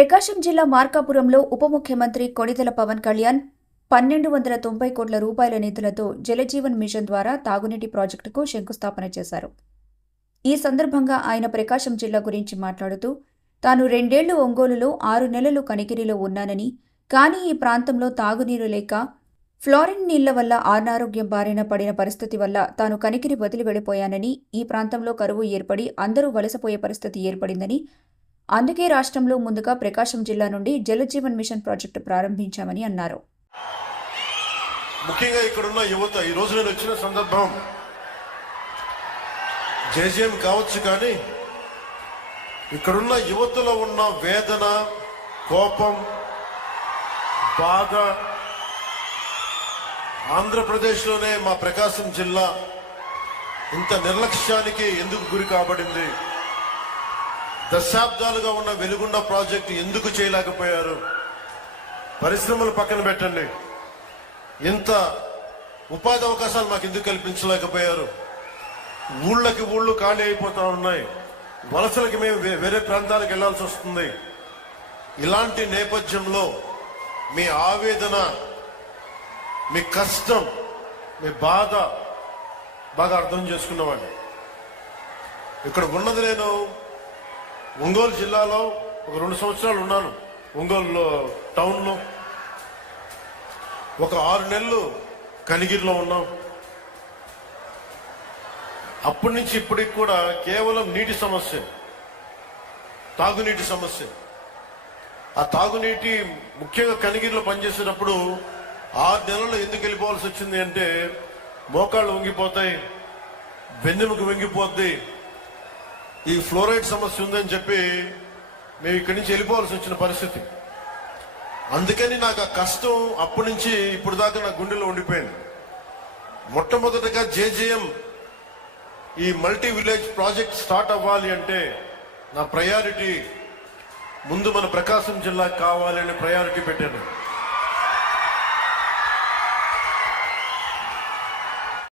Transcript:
ప్రకాశం జిల్లా మార్కాపురంలో ఉప ముఖ్యమంత్రి కొణిదెల పవన్ కళ్యాణ్ పన్నెండు వందల తొంభై కోట్ల రూపాయల నిధులతో జలజీవన్ మిషన్ ద్వారా తాగునీటి ప్రాజెక్టుకు శంకుస్థాపన చేశారు. ఈ సందర్భంగా ఆయన ప్రకాశం జిల్లా గురించి మాట్లాడుతూ తాను రెండేళ్ళు ఒంగోలులో ఆరు నెలలు కనికిరిలో ఉన్నానని కానీ ఈ ప్రాంతంలో తాగునీరు లేక ఫ్లోరిన్ నీళ్ళ వల్ల అనారోగ్యం బారిన పడిన పరిస్థితి వల్ల తాను కనికిరి వదిలి వెళ్ళిపోయానని ఈ ప్రాంతంలో కరువు ఏర్పడి అందరూ వలసపోయే పరిస్థితి ఏర్పడిందని అందుకే రాష్ట్రంలో ముందుగా ప్రకాశం జిల్లా నుండి జలజీవన్ మిషన్ ప్రాజెక్టు ప్రారంభించామని అన్నారు. ముఖ్యంగా ఇక్కడున్న యువత ఈ రోజు నేను వచ్చిన సందర్భం జేజేఎం కావచ్చు కానీ ఇక్కడున్న యువతలో ఉన్న వేదన కోపం బాధ ఆంధ్రప్రదేశ్లోనే మా ప్రకాశం జిల్లా ఇంత నిర్లక్ష్యానికి ఎందుకు గురి కాబడింది? దశాబ్దాలుగా ఉన్న వెలుగుండ ప్రాజెక్టు ఎందుకు చేయలేకపోయారు? పరిశ్రమలు పక్కన పెట్టండి. ఇంత ఉపాధి అవకాశాలు మాకు ఎందుకు కల్పించలేకపోయారు? ఊళ్ళకి ఊళ్ళు ఖాళీ అయిపోతా ఉన్నాయి. వలసలకి మేము వే- వేరే ప్రాంతాలకు వెళ్ళాల్సి వస్తుంది. ఇలాంటి నేపథ్యంలో మీ ఆవేదన మీ కష్టం మీ బాధ బాగా అర్థం చేసుకున్నవాడిని. ఇక్కడ ఉన్నది నేను ఒంగోలు జిల్లాలో ఒక రెండు సంవత్సరాలు ఉన్నాను. ఒంగోలు టౌన్లో. ఒక ఆరు నెలలు కనిగిరిలో ఉన్నాం. అప్పటి నుంచి ఇప్పటికి కూడా కేవలం నీటి సమస్య. తాగునీటి సమస్య. ఆ తాగునీటి ముఖ్యంగా కనిగిరిలో పనిచేసేటప్పుడు ఆరు నెలలు ఎందుకు వెళ్ళిపోవాల్సి వచ్చింది అంటే మోకాళ్ళు వంగిపోతాయి వెన్నెముక వంగిపోద్ది ఈ ఫ్లోరైడ్ సమస్య ఉందని చెప్పి మేము ఇక్కడి నుంచి వెళ్ళిపోవాల్సి వచ్చిన పరిస్థితి. అందుకని నాకు ఆ కష్టం అప్పటి నుంచి ఇప్పుడు దాకా నా గుండెలో ఉండిపోయింది. మొట్టమొదటిగా జేజేఎం ఈ మల్టీ విలేజ్ ప్రాజెక్ట్ స్టార్ట్ అవ్వాలి అంటే నా ప్రయారిటీ ముందు మన ప్రకాశం జిల్లా కావాలని ప్రయారిటీ పెట్టాను.